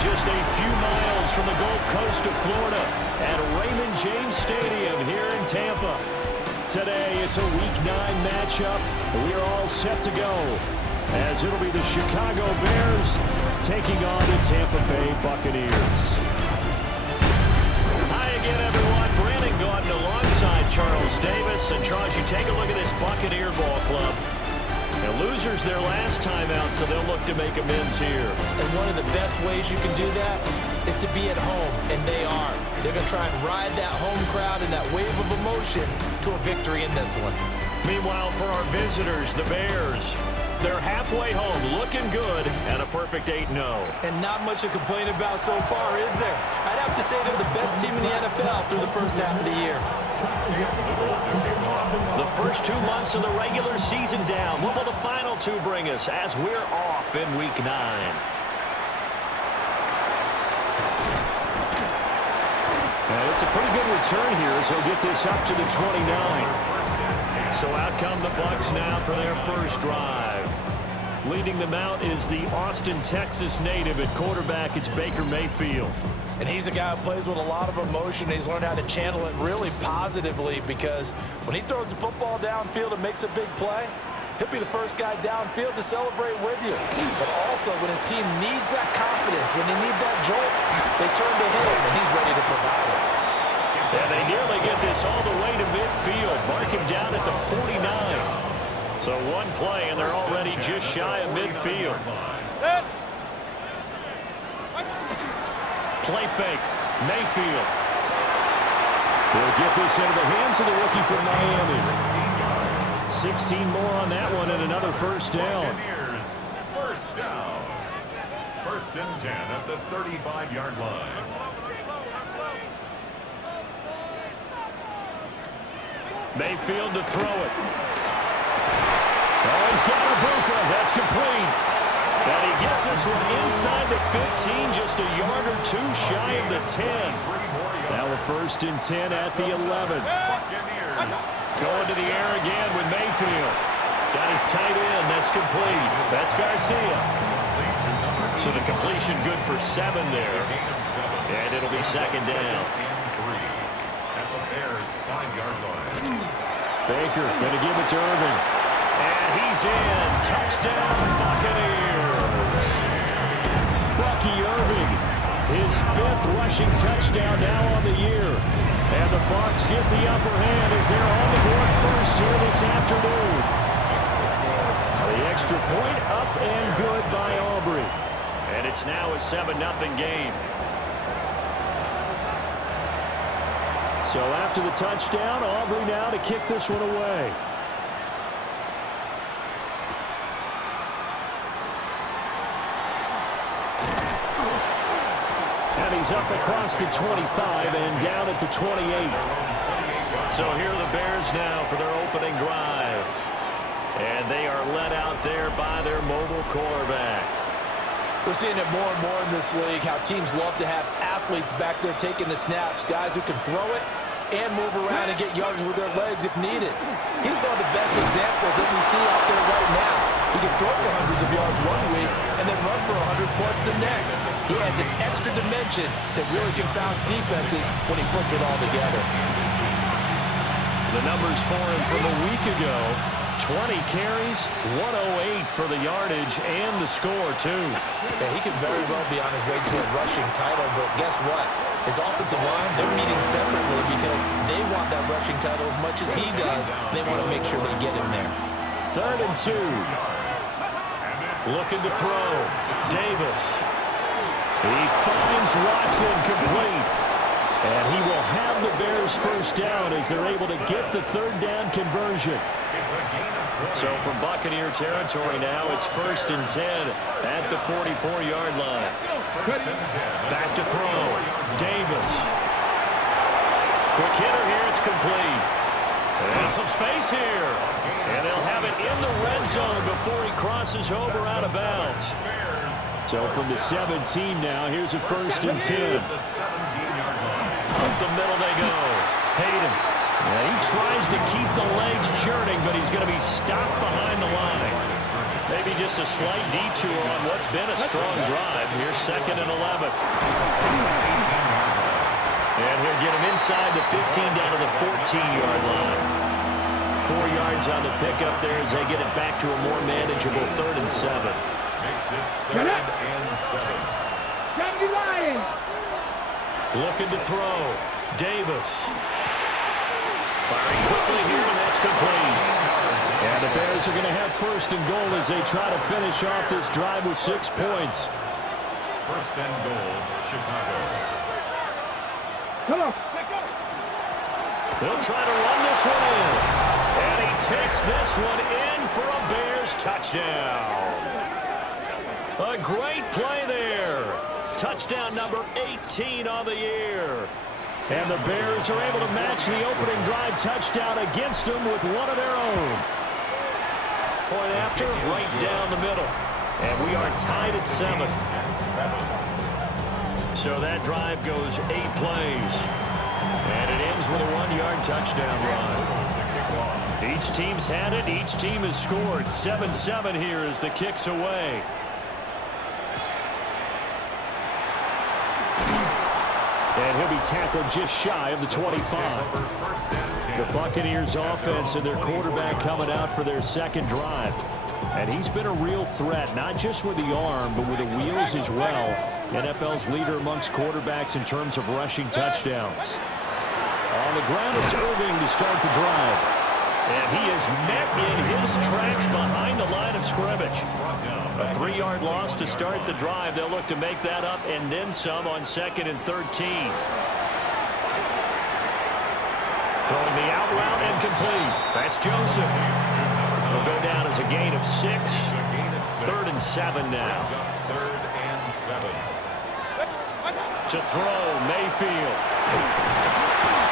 just a few miles from the Gulf Coast of Florida at Raymond James Stadium here in Tampa. Today, it's a Week 9 matchup. We are all set to go as it'll be the Chicago Bears taking on the Tampa Bay Buccaneers. Hi again, everyone. Brandon Gaudin alongside Charles Davis. And Charles, you take a look at this Buccaneer ball club. And losers their last time out, so they'll look to make amends here. And one of the best ways you can do that is to be at home, and they are. They're going to try and ride that home crowd and that wave of emotion to a victory in this one. Meanwhile, for our visitors, the Bears, they're halfway home, looking good, and a perfect 8-0. And not much to complain about so far, is there? I'd have to say they're the best team in the NFL through the first half of the year. The first 2 months of the regular season down. What will the final 2 bring us as we're off in Week 9? And it's a pretty good return here as he'll get this up to the 29. So out come the Bucs now for their first drive. Leading them out is the Austin, Texas native at quarterback. It's Baker Mayfield. And he's a guy who plays with a lot of emotion. He's learned how to channel it really positively because when he throws the football downfield and makes a big play, he'll be the first guy downfield to celebrate with you. But also, when his team needs that confidence, when they need that jolt, they turn to him, and he's ready to provide it. And they nearly get this all the way to midfield. Mark him down at the 49. So one play, and they're already just shy of midfield. Play fake. Mayfield. They'll get this into the hands of the rookie from Miami. 16 more on that one and another first down. First down. First and 10 at the 35-yard line. Mayfield to throw it. Oh, he's got a Bucca. That's complete. And he gets this one inside the 15, just a yard or 2 shy of the 10. Now a first and 10 at the 11. Going to the air again with Mayfield. Got his tight end. That's complete. That's Garcia. So the completion good for 7 there. And it'll be second down. At the Bears' 5-yard line. Baker going to give it to Irving. And he's in. Touchdown, Buccaneers. Bucky Irving, his 5th rushing touchdown now on the year. And the Bucs get the upper hand as they're on the board first here this afternoon. The extra point up and good by Aubrey. And it's now a 7-0 game. So after the touchdown, Aubrey now to kick this one away. And he's up across the 25 and down at the 28. So here are the Bears now for their opening drive. And they are led out there by their mobile quarterback. We're seeing it more and more in this league, how teams love to have athletes back there taking the snaps, guys who can throw it and move around and get yards with their legs if needed. He's one of the best examples that we see out there right now. He can throw for hundreds of yards one week and then run for 100 plus the next. He adds an extra dimension that really confounds defenses when he puts it all together. The numbers for him from a week ago: 20 carries, 108 for the yardage, and the score, too. Yeah, he could very well be on his way to a rushing title, but guess what? His offensive line, they're meeting separately because they want that rushing title as much as he does. They want to make sure they get him there. 3rd and 2. Looking to throw. Davis. He finds Watson complete. And he will have the Bears first down as they're able to get the 3rd down conversion. So from Buccaneer territory now, it's 1st and 10 at the 44-yard line. Back to throw. Davis. Quick hitter here. It's complete. And some space here. And they'll have it in the red zone before he crosses over out of bounds. So from the 17 now, here's a 1st and 10. Up the middle they go. Hayden. Yeah, he tries to keep the legs churning, but he's going to be stopped behind the line. Maybe just a slight detour on what's been a strong drive. Here's 2nd and 11. And he'll get him inside the 15 down to the 14-yard line. 4 yards on the pickup there as they get it back to a more manageable 3rd and 7. Makes it 3rd and 7. Looking to throw. Davis. Firing quickly here, and that's complete. And the Bears are going to have 1st and goal as they try to finish off this drive with 6 points. 1st and goal, Chicago. They'll try to run this one in. And he takes this one in for a Bears touchdown. A great play there. Touchdown number 18 on the year. And the Bears are able to match the opening drive touchdown against them with one of their own. Point after, right down the middle. And we are tied at 7. So that drive goes 8 plays. And it ends with a 1-yard touchdown run. Each team's had it. Each team has scored. 7-7 here as the kick's away. And he'll be tackled just shy of the 25. The Buccaneers offense and their quarterback coming out for their 2nd drive. And he's been a real threat, not just with the arm, but with the wheels as well. NFL's leader amongst quarterbacks in terms of rushing touchdowns. On the ground, it's Irving to start the drive. And he is met in his tracks behind the line of scrimmage. A 3-yard loss to start the drive. They'll look to make that up and then some on 2nd and 13. Throwing the out route and complete. That's Joseph. Will go down as a gain of 6. 3rd and 7 now. 3rd and 7. To throw, Mayfield.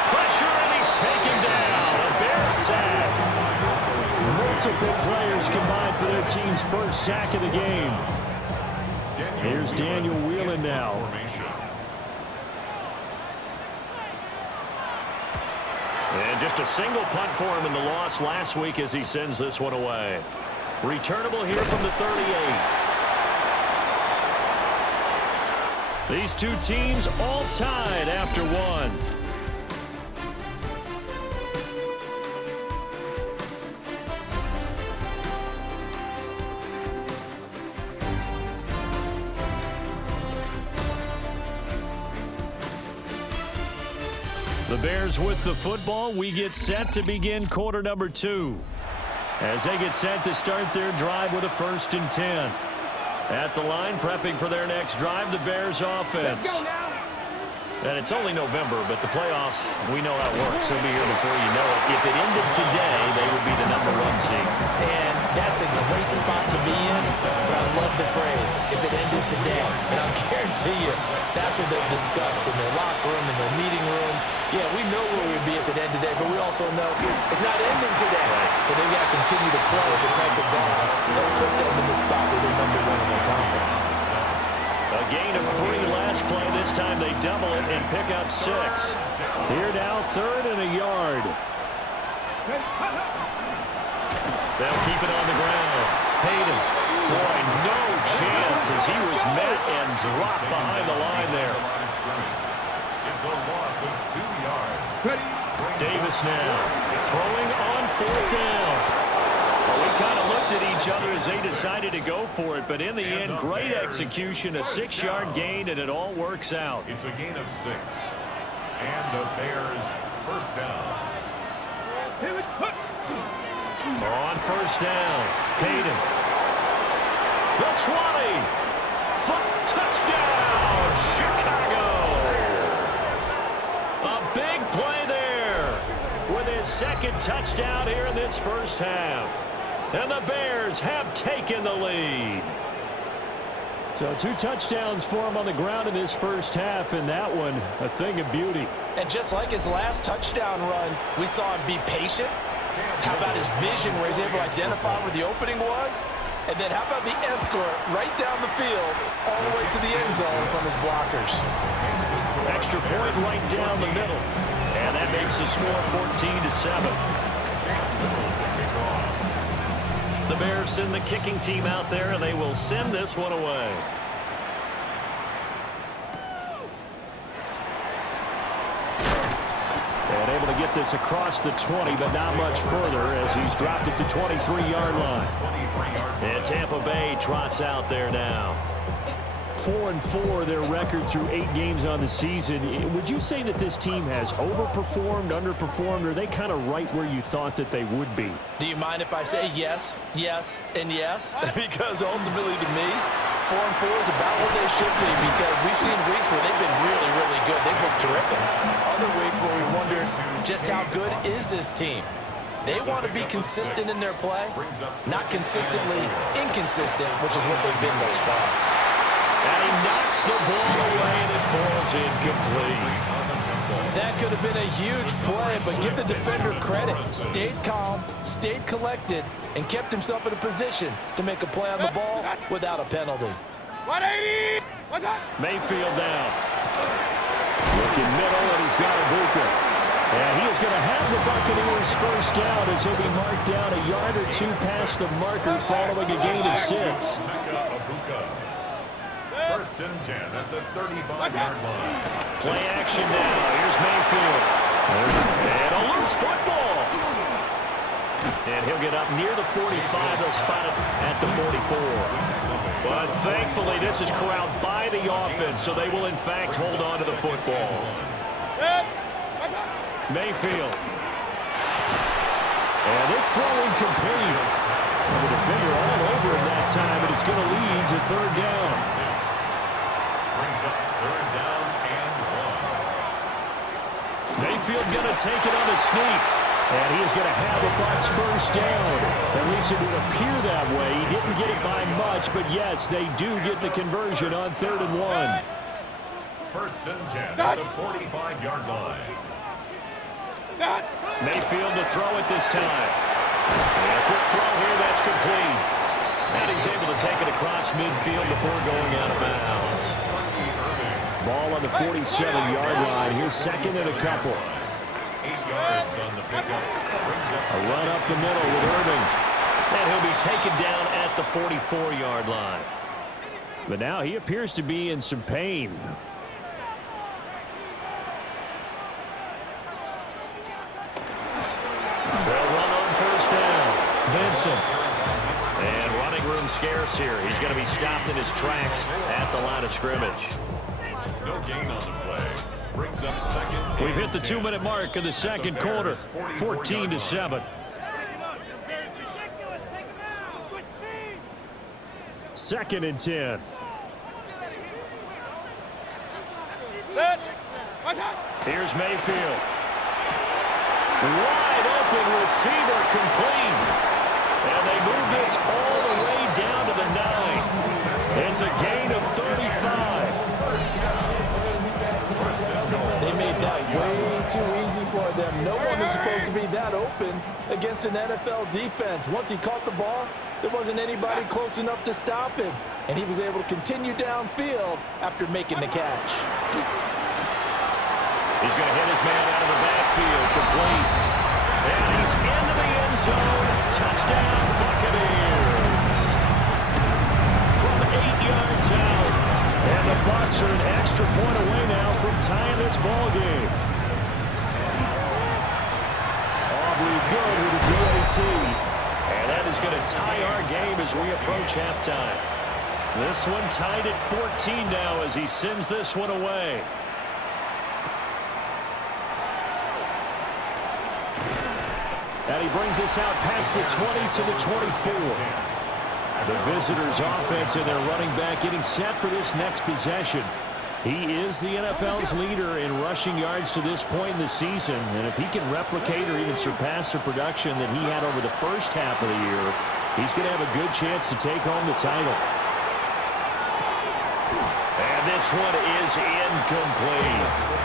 Pressure, and he's taken down. A Bears sack. Multiple players combined for their team's 1st sack of the game. Here's Daniel Whelan now. And just a single punt for him in the loss last week as he sends this one away. Returnable here from the 38. These two teams all tied after 1. The Bears with the football. We get set to begin quarter number 2. As they get set to start their drive with a 1st and 10. At the line, prepping for their next drive, the Bears offense. And it's only November, but the playoffs, we know how it works. They'll be here before you know it. If it ended today, they would be the number 1 seed. And that's a great spot to be in, but I love the phrase, if it ended today. And I'll guarantee you, that's what they've discussed in their locker room, in their meeting rooms. Yeah, we know where we'd be if it ended today, but we also know it's not ending today. So they've got to continue to play the type of ball that put them in the spot where they're number 1 in their conference. A gain of 3 last play. This time they double it and pick up 6. Here now, 3rd and a yard. They'll keep it on the ground. Hayden, boy, no chance as he was met and dropped behind the line there. It's a loss of 2 yards. Davis now throwing on 4th down. Well, we kind of looked at each other as they decided to go for it, but in the end, great execution, a 6-yard gain, and it all works out. It's a gain of 6. And the Bears 1st down. On 1st down, Hayden. The 20. Foot touchdown, Chicago. A big play there with his 2nd touchdown here in this 1st half. And the Bears have taken the lead. So 2 touchdowns for him on the ground in this 1st half, and that one a thing of beauty. And just like his last touchdown run, we saw him be patient. How about his vision where he's able to identify where the opening was? And then how about the escort right down the field all the way to the end zone from his blockers? Extra point right down the middle. And that makes the score 14-7. The Bears send the kicking team out there, and they will send this one away. And able to get this across the 20, but not much further as he's dropped it to 23-yard line. And Tampa Bay trots out there now. 4-4 their record through 8 games on the season. Would you say that this team has overperformed, underperformed, or are they kind of right where you thought that they would be? Do you mind if I say yes, yes, and yes? Because ultimately to me, 4-4 is about where they should be, because we've seen weeks where they've been really, really good. They've looked terrific. Other weeks where we wondered just how good is this team. They want to be consistent in their play, not consistently inconsistent, which is what they've been thus far. And he knocks the ball away, and it falls incomplete. That could have been a huge play, but give the defender credit. Stayed calm, stayed collected, and kept himself in a position to make a play on the ball without a penalty. 180! What's up? Mayfield down. Looking middle, and he's got Ibuka. And he is going to have the Buccaneers first down as he'll be marked down a yard or two past the marker following a gain of 6. First and 10 at the 35-yard line. Play action now. Here's Mayfield. And a loose football. And he'll get up near the 45. They'll spot it at the 44. But thankfully, this is corralled by the offense, so they will, in fact, hold on to the football. Mayfield. And this throw incomplete. And the defender all over him that time, and it's going to lead to third down. Brings up third down and 1. Mayfield going to take it on the sneak. And he is going to have a Bucs first down. At least it would appear that way. He didn't get it by much, but yes, they do get the conversion on 3rd and 1. First and 10 at the 45-yard line. Mayfield to throw it this time. And a quick throw here, that's complete. And he's able to take it across midfield before going out of bounds. Ball on the 47-yard line. Here's second and a couple. 8 yards on the pickup. A run up the middle with Irving. And he'll be taken down at the 44-yard line. But now he appears to be in some pain. They'll run on first down. Vincent. And running room scarce here. He's going to be stopped in his tracks at the line of scrimmage. No gain on the play. Brings up second. We've hit the 2-minute mark of the second quarter. 14-7. Second and 10. Here's Mayfield. Wide open receiver complete. And they move this all the way down to the 9. It's a gain of 35. They made that way too easy for them. No one is supposed to be that open against an NFL defense. Once he caught the ball, there wasn't anybody close enough to stop him. And he was able to continue downfield after making the catch. He's going to hit his man out of the backfield, complete. And he's into the end zone. Touchdown, Buccaneers. From 8 yards out. And the Bucs are an extra point away now from tying this ball game. Aubrey good with a PAT. And that is going to tie our game as we approach halftime. This one tied at 14 now as he sends this one away. And he brings us out past the 20 to the 24. The visitors' offense and their running back getting set for this next possession. He is the NFL's leader in rushing yards to this point in the season. And if he can replicate or even surpass the production that he had over the first half of the year, he's going to have a good chance to take home the title. And this one is incomplete.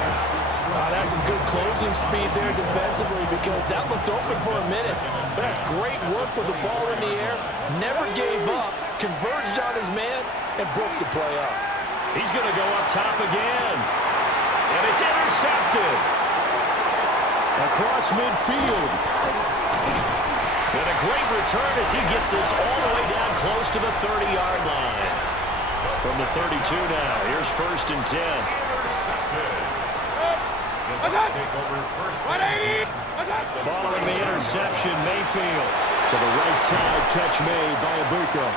That's some good closing speed there defensively, because that looked open for a minute. But that's great work with the ball in the air. Never gave up, converged on his man, and broke the play up. He's going to go up top again. And it's intercepted. Across midfield. And a great return as he gets this all the way down close to the 30-yard line. From the 32 now, here's 1st and 10. Following the interception, Mayfield to the right side, catch made by Ibuka.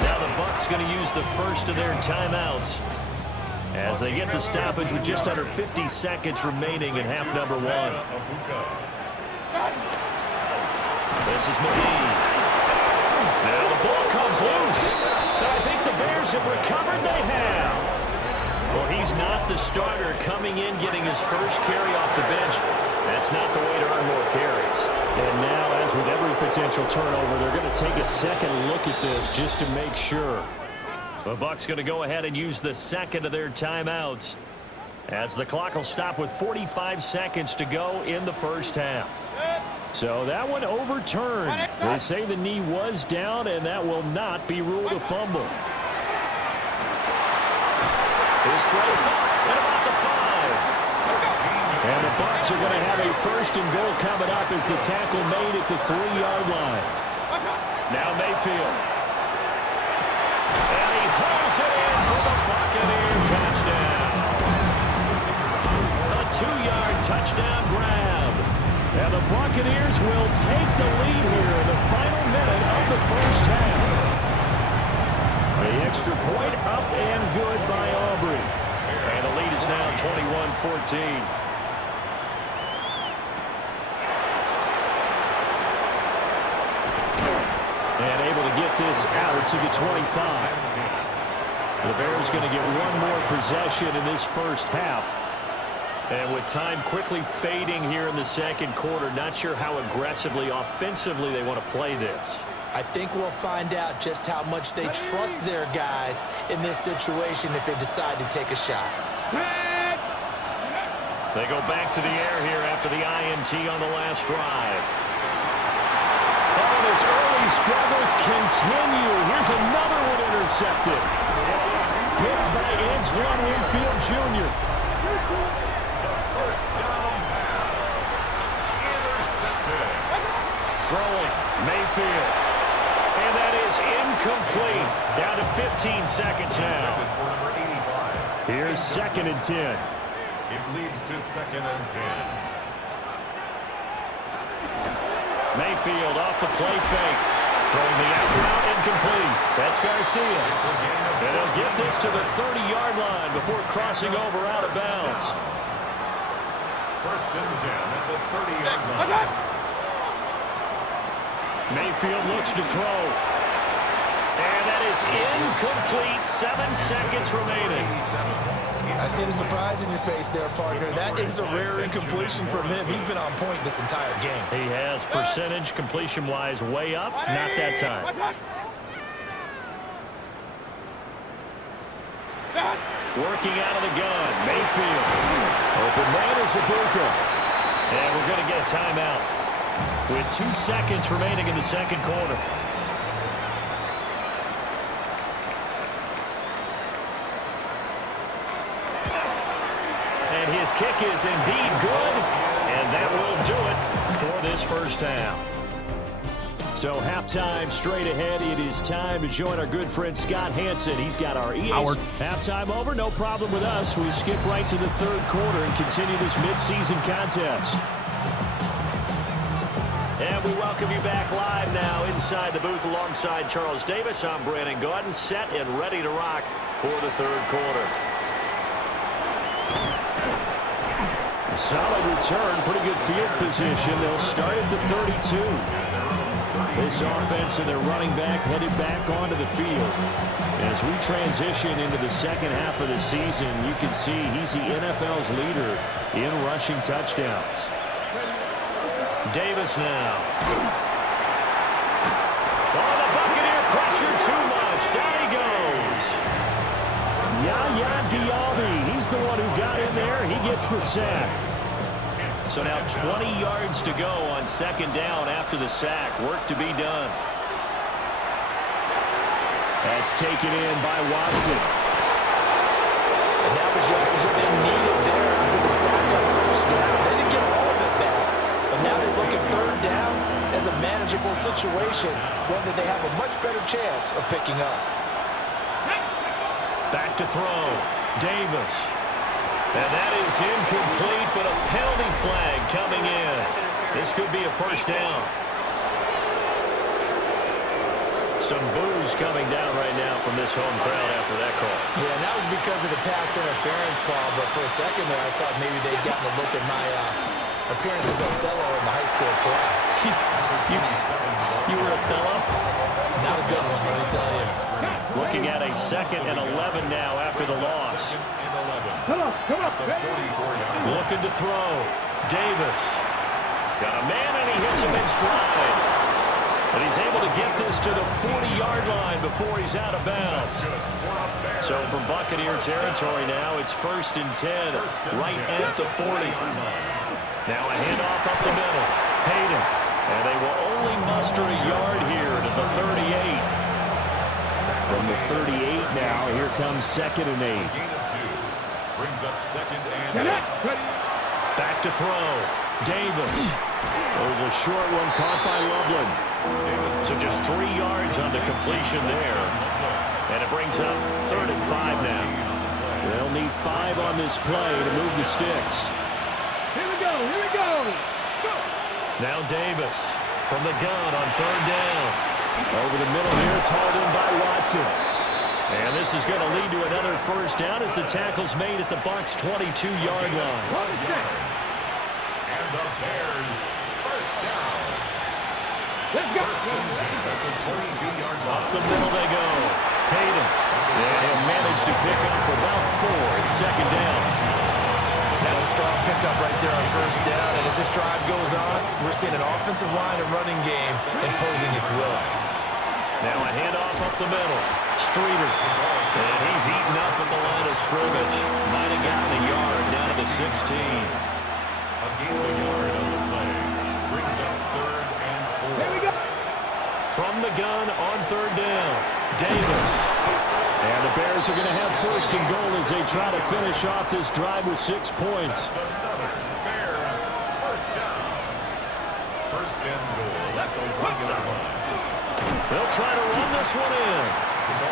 Now the Bucs going to use the first of their timeouts as they get the stoppage with just under 50 seconds remaining in half number 1. This is McGee. Now the ball comes loose. Now I think the Bears have recovered. They have. Well, he's not the starter coming in, getting his first carry off the bench. That's not the way to earn more carries. And now, as with every potential turnover, they're going to take a second look at this just to make sure. The Bucs going to go ahead and use the second of their timeouts as the clock will stop with 45 seconds to go in the first half. So that one overturned. They say the knee was down, and that will not be ruled a fumble. His throw caught at about the 5. And the Bucs are going to have a 1st and goal coming up as the tackle made at the 3-yard line. Now Mayfield. And he hauls it in for the Buccaneer touchdown. A 2-yard touchdown grab. And the Buccaneers will take the lead here in the final minute of the first half. The extra point up and good by Aubrey. And the lead is now 21-14. And able to get this out to the 25. The Bears going to get one more possession in this first half. And with time quickly fading here in the second quarter, not sure how aggressively, offensively they want to play this. I think we'll find out just how much they trust their guys in this situation if they decide to take a shot. They go back to the air here after the INT on the last drive. And his early struggles continue. Here's another one intercepted. Picked by Antoine Winfield Jr. Throwing, Mayfield. And that is incomplete. Down to 15 seconds now. Here's 2nd and 10. It leads to 2nd and 10. Mayfield off the play fake. Throwing the out route incomplete. That's Garcia. And he'll get this to the 30-yard line before crossing over out of bounds. 1st and 10 at the 30-yard line. Mayfield looks to throw. And that is incomplete. 7 seconds remaining. I see the surprise in your face there, partner. That is a rare incompletion from him. He's been on point this entire game. He has percentage completion-wise way up. Not that time. Working out of the gun. Mayfield. Open man is Ibuka. And we're going to get a timeout with 2 seconds remaining in the second quarter. And his kick is indeed good, and that will do it for this first half. So halftime straight ahead. It is time to join our good friend Scott Hansen. He's got our EA halftime over. No problem with us. We skip right to the third quarter and continue this midseason contest. And we welcome you back live now inside the booth alongside Charles Davis. I'm Brandon Gaudin, set and ready to rock for the third quarter. A solid return, pretty good field position. They'll start at the 32. This offense and their running back headed back onto the field. As we transition into the second half of the season, you can see he's the NFL's leader in rushing touchdowns. Davis now. Oh, the Buccaneer pressure too much. Down he goes. Yaya Diaby. He's the one who got in there. He gets the sack. So now 20 yards to go on second down after the sack. Work to be done. That's taken in by Watson. And that was yards that they needed there after the sack on first down. They didn't get all of it back. But now they're looking third down as a manageable situation, one that they have a much better chance of picking up. Back to throw. Davis. And that is incomplete, but a penalty flag coming in. This could be a first down. Some boos coming down right now from this home crowd after that call. Yeah, and that was because of the pass interference call, but for a second there, I thought maybe they'd gotten a look at my appearance as Othello in the high school play. You were Othello? Not a good one, let me tell you. Looking at a 2nd and 11 now after the loss. Come on. Looking to throw. Davis. Got a man, and he hits him in stride. But he's able to get this to the 40-yard line before he's out of bounds. So from Buccaneer territory now, it's 1st and 10, right at the 40. Now a handoff up the middle. Hayden. And they will only muster a yard here to the 38. From the 38 now, here comes 2nd and 8. Brings up 2nd and 8. Back to throw. Davis. There's a short one caught by Loveland. So just 3 yards on the completion there. And it brings up 3rd and 5 now. They'll need 5 on this play to move the sticks. Here we go. Go. Now Davis from the gun on 3rd down. Over the middle here, it's hauled in by Watson. And this is going to lead to another first down as the tackle's made at the Bucs' 22-yard line. And the Bears first down. Let's go. Up the middle they go. Hayden. And he'll manage to pick up about 4. It's 2nd down. That's a strong pickup right there on 1st down. And as this drive goes on, we're seeing an offensive line and running game imposing its will. Now a handoff up the middle. Streeter. And he's eaten up at the line of scrimmage. Might have gotten a yard down to the 16. A gain of a yard on the play. Brings up 3rd and 4. Here we go. From the gun on 3rd down. Davis. And the Bears are going to have 1st and goal as they try to finish off this drive with 6 points. Another Bears first down. 1st and goal at the 1-yard line. They'll try to run this one in.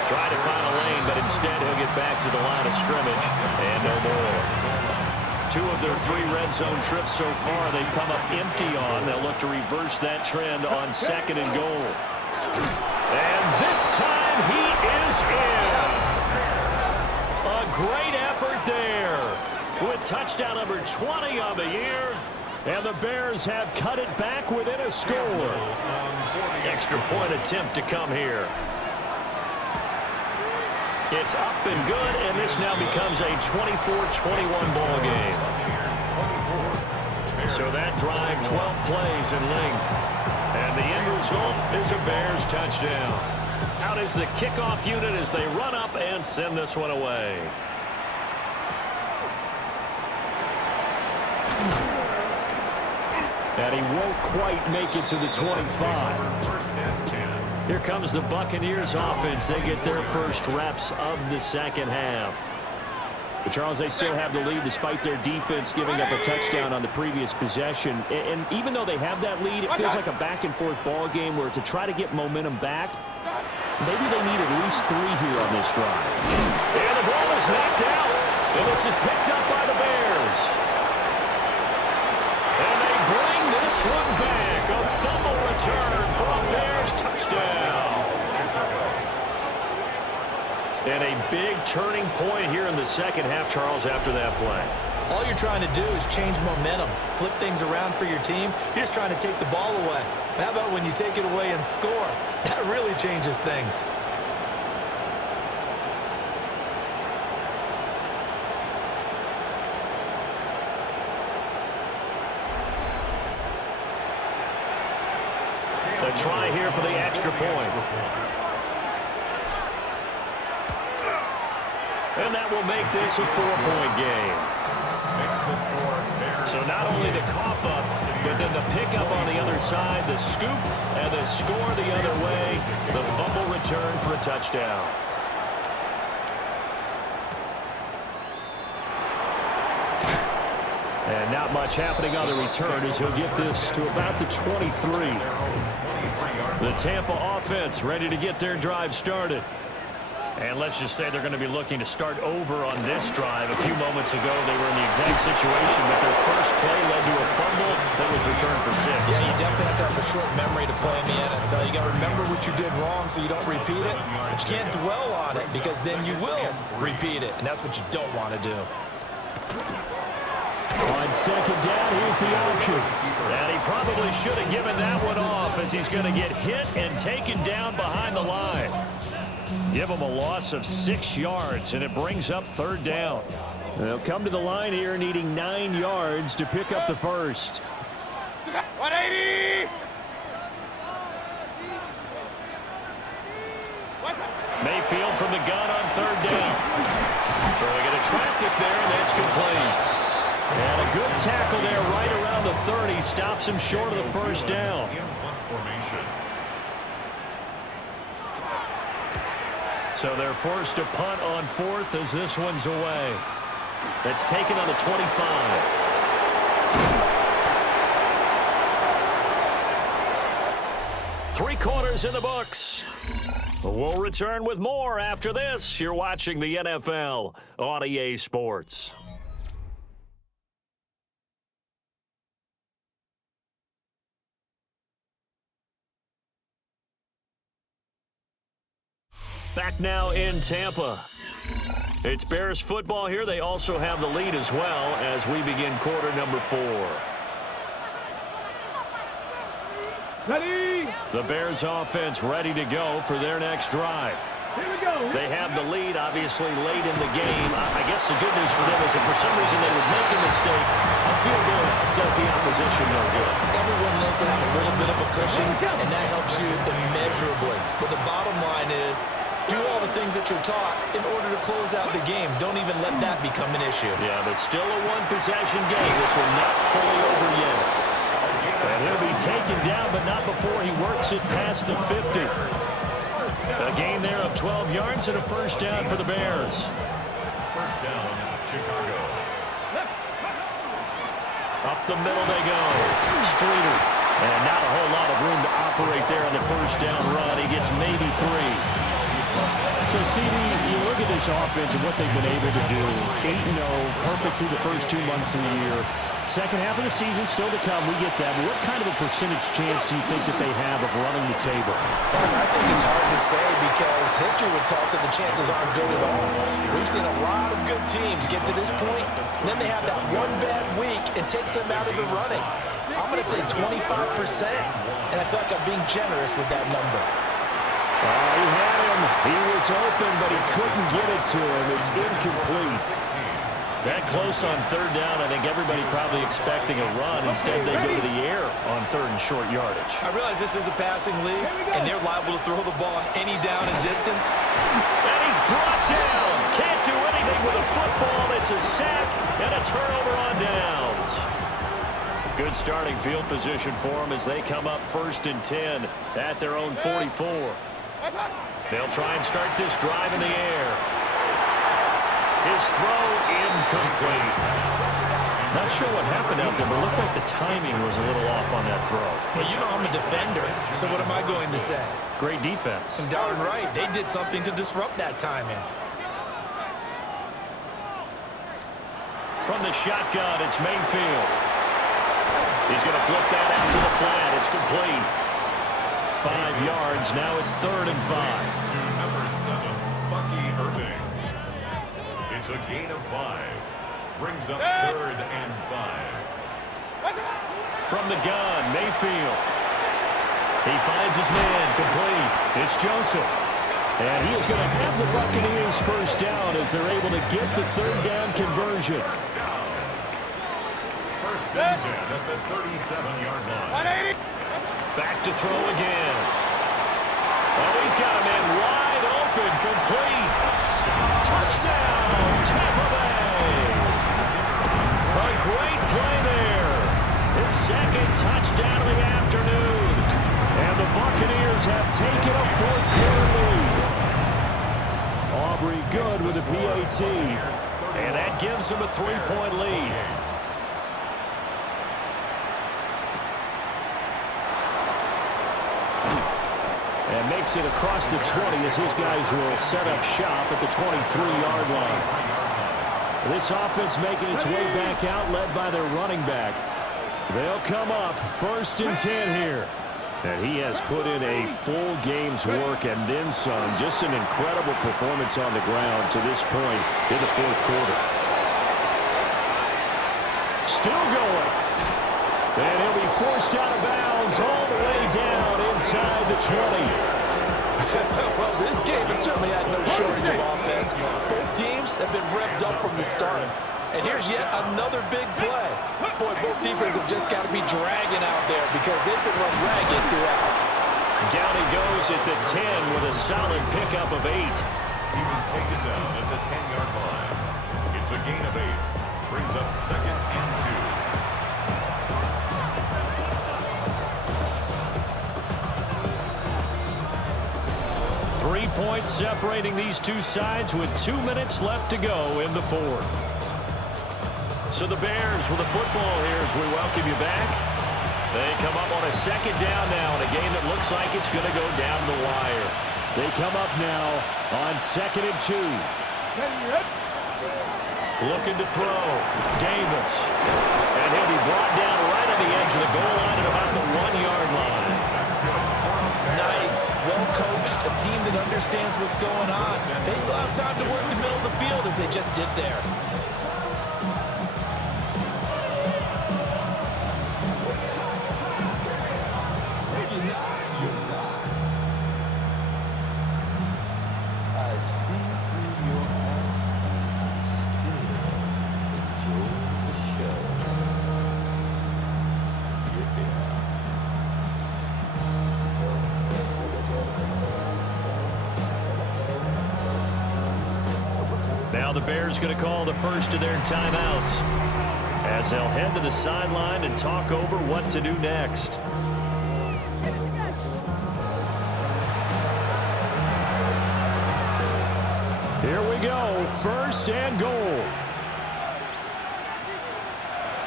Try to find a lane, but instead he'll get back to the line of scrimmage. And no more. 2 of their 3 red zone trips so far they've come up empty on. They'll look to reverse that trend on 2nd and goal. And this time he is in. A great effort there with touchdown number 20 on the year. And the Bears have cut it back within a score. Extra point attempt to come here. It's up and good, and this now becomes a 24-21 ball game. So that drive, 12 plays in length. And the end result is a Bears touchdown. Out is the kickoff unit as they run up and send this one away. And he won't quite make it to the 25. Here comes the Buccaneers offense. They get their first reps of the second half. But Charles, they still have the lead despite their defense giving up a touchdown on the previous possession. And even though they have that lead, it feels like a back-and-forth ball game where to try to get momentum back, maybe they need at least 3 here on this drive. And the ball is knocked out. And this is picked up by the Bears. And they bring this one back. A fumble return for a Bears touchdown. And a big turning point here in the second half, Charles, after that play. All you're trying to do is change momentum, flip things around for your team. You're just trying to take the ball away. How about when you take it away and score? That really changes things. A try here for the extra point. And that will make this a 4-point game. So not only the cough up, but then the pickup on the other side, the scoop, and the score the other way. The fumble return for a touchdown. And not much happening on the return as he'll get this to about the 23. The Tampa offense ready to get their drive started. And let's just say they're going to be looking to start over on this drive. A few moments ago, they were in the exact situation, but their first play led to a fumble that was returned for 6. Yeah, you definitely have to have a short memory to play in the NFL. You got to remember what you did wrong so you don't repeat it, but you can't dwell on it because then you will repeat it, and that's what you don't want to do. On second down, here's the option. And he probably should have given that one off as he's going to get hit and taken down behind the line. Give him a loss of 6 yards, and it brings up third down. They'll come to the line here needing 9 yards to pick up the first. 180! Mayfield from the gun on third down. Throwing into traffic there, and that's complete. And a good tackle there right around the 30. Stops him short of the first down. So they're forced to punt on fourth as this one's away. That's taken on the 25. Three quarters in the books. We'll return with more after this. You're watching the NFL on EA Sports. Back now in Tampa. It's Bears football here. They also have the lead as well as we begin quarter number 4. Ready? The Bears offense ready to go for their next drive. Here we go. They have the lead, obviously, late in the game. I guess the good news for them is if for some reason they would make a mistake, a field goal does the opposition no good. Everyone loves to have a little bit of a cushion, and that helps you immeasurably. But the bottom line is, do all the things that you're taught in order to close out the game. Don't even let that become an issue. Yeah, but still a one-possession game. This one not fully over yet. And he'll be taken down, but not before he works it past the 50. A gain there of 12 yards and a first down for the Bears. First down, Chicago. Up the middle they go. Streeter. And not a whole lot of room to operate there on the first down run. He gets maybe 3. So, CD, you look at this offense and what they've been able to do. 8-0, perfect through the first 2 months of the year. Second half of the season still to come. We get that. But what kind of a percentage chance do you think that they have of running the table? I think it's hard to say because history would tell us that the chances aren't good at all. We've seen a lot of good teams get to this point, and then they have that one bad week and takes them out of the running. I'm going to say 25%, and I feel like I'm being generous with that number. He had him. He was open, but he couldn't get it to him. It's incomplete. That close on third down, I think everybody probably expecting a run. Instead, they go to the air on third and short yardage. I realize this is a passing league, and they're liable to throw the ball on any down and distance. And he's brought down. Can't do anything with a football. It's a sack and a turnover on downs. Good starting field position for them as they come up 1st and 10 at their own 44. They'll try and start this drive in the air. His throw incomplete. Not sure what happened out there, but it looked like the timing was a little off on that throw. Well, you know I'm a defender, so what am I going to say? Great defense. Darn right. They did something to disrupt that timing. From the shotgun, it's Mayfield. He's going to flip that out to the flat. It's complete. 5 yards. Now it's 3rd and 5. To number 7, Bucky Irving. It's a gain of 5. Brings up 3rd and 5. From the gun, Mayfield. He finds his man, complete. It's Joseph. And he is going to have the Buccaneers first down as they're able to get the 3rd down conversion. First and 10 at the 37-yard line. 180! Back to throw again. Oh, he's got a man wide open, complete. Touchdown, Tampa Bay. A great play there. His 2nd touchdown of the afternoon. And the Buccaneers have taken a 4th quarter lead. Aubrey good with a PAT. And that gives them a 3-point lead. And makes it across the 20 as his guys will set up shop at the 23-yard line. This offense making its way back out, led by their running back. They'll come up 1st and 10 here. And he has put in a full game's work and then some. Just an incredible performance on the ground to this point in the 4th quarter. Still going. And he'll be forced out of bounds all the way down inside the 20. Well, this game has certainly had no shortage of offense. Both teams have been revved up from the start. And here's yet another big play. Boy, both defenses have just got to be dragging out there because they've been run ragged throughout. Down he goes at the 10 with a solid pickup of 8. He was taken down at the 10-yard line. It's a gain of 8. Brings up 2nd and 2. 3 points separating these two sides with 2 minutes left to go in the 4th. So the Bears with the football here as we welcome you back. They come up on a 2nd down now in a game that looks like it's going to go down the wire. They come up now on 2nd and 2. Looking to throw. Davis. And he'll be brought down right on the edge of the goal line at about the 1-yard line. Nice, well-coached, a team that understands what's going on. They still have time to work the middle of the field as they just did there. Now the Bears going to call the first of their timeouts as they'll head to the sideline and talk over what to do next. Here we go, 1st and goal.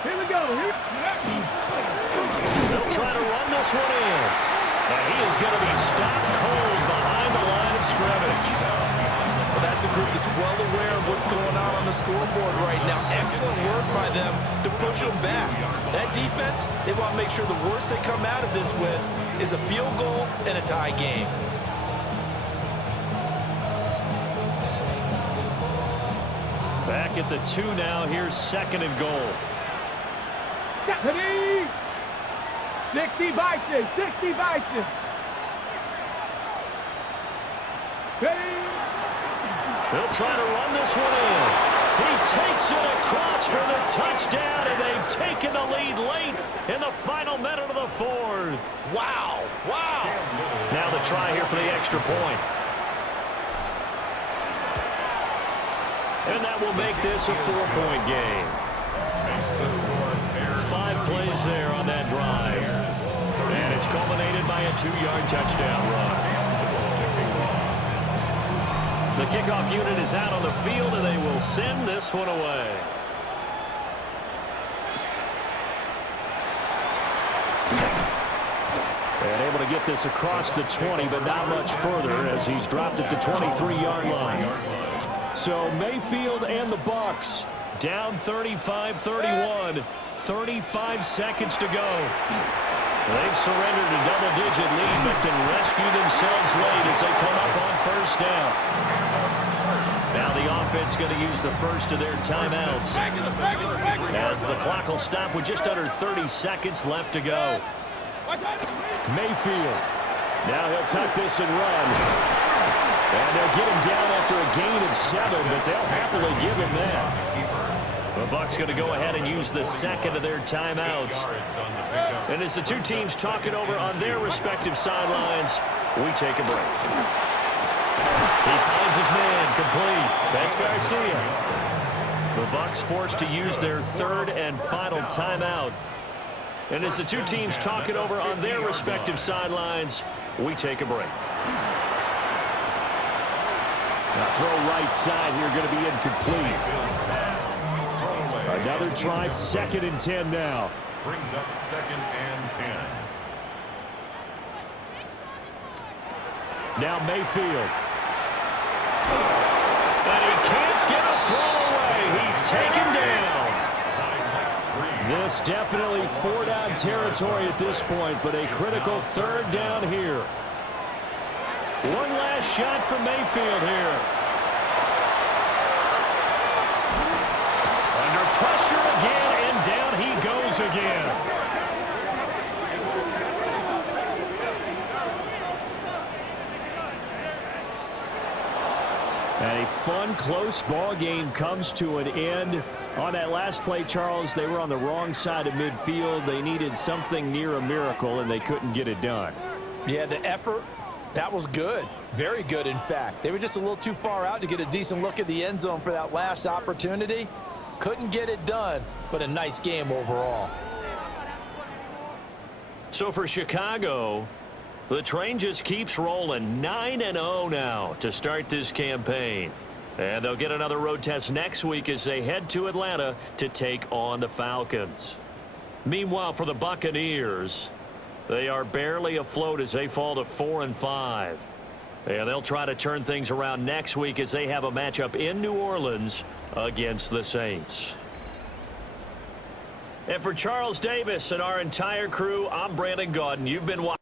Here we go. They'll try to run this one in. And he is going to be stopped cold behind the line of scrimmage. Well, that's a group that's well aware of what's going on the scoreboard right now. Excellent work by them to push them back. That defense, they want to make sure the worst they come out of this with is a field goal and a tie game. Back at the 2 now. Here's 2nd and goal. 60 vices, 60 vices. They'll try to run this one in. He takes it across for the touchdown, and they've taken the lead late in the final minute of the 4th. Wow, wow. Now the try here for the extra point. And that will make this a 4-point game. 5 plays there on that drive. And it's culminated by a 2-yard touchdown run. The kickoff unit is out on the field, and they will send this one away. And able to get this across the 20, but not much further as he's dropped at the 23-yard line. So Mayfield and the Bucs down 35-31, 35 seconds to go. They've surrendered a double-digit lead, but can rescue themselves late as they come up on 1st down. Now the offense going to use the first of their timeouts as the clock will stop with just under 30 seconds left to go. Mayfield. Now he'll tuck this and run. And they'll get him down after a gain of 7, but they'll happily give him that. The Bucs going to go ahead and use the 2nd of their timeouts. And as the two teams talk it over on their respective sidelines, we take a break. He finds his man complete. That's Garcia. The Bucs forced to use their 3rd and final timeout. And as the two teams talk it over on their respective sidelines, we take a break. Now throw right side here going to be incomplete. Another try, 2nd and 10 now. Brings up 2nd and 10. Now Mayfield. And he can't get a throw away. He's taken down. This definitely 4-down territory at this point, but a critical 3rd down here. One last shot from Mayfield here. Under pressure again, and down he goes again. And a fun, close ball game comes to an end. On that last play, Charles, they were on the wrong side of midfield. They needed something near a miracle, and they couldn't get it done. Yeah, the effort, that was good. Very good, in fact. They were just a little too far out to get a decent look at the end zone for that last opportunity. Couldn't get it done, but a nice game overall. So for Chicago, the train just keeps rolling. 9-0 now to start this campaign. And they'll get another road test next week as they head to Atlanta to take on the Falcons. Meanwhile, for the Buccaneers, they are barely afloat as they fall to 4-5. And they'll try to turn things around next week as they have a matchup in New Orleans against the Saints. And for Charles Davis and our entire crew, I'm Brandon Gaudin. You've been watching.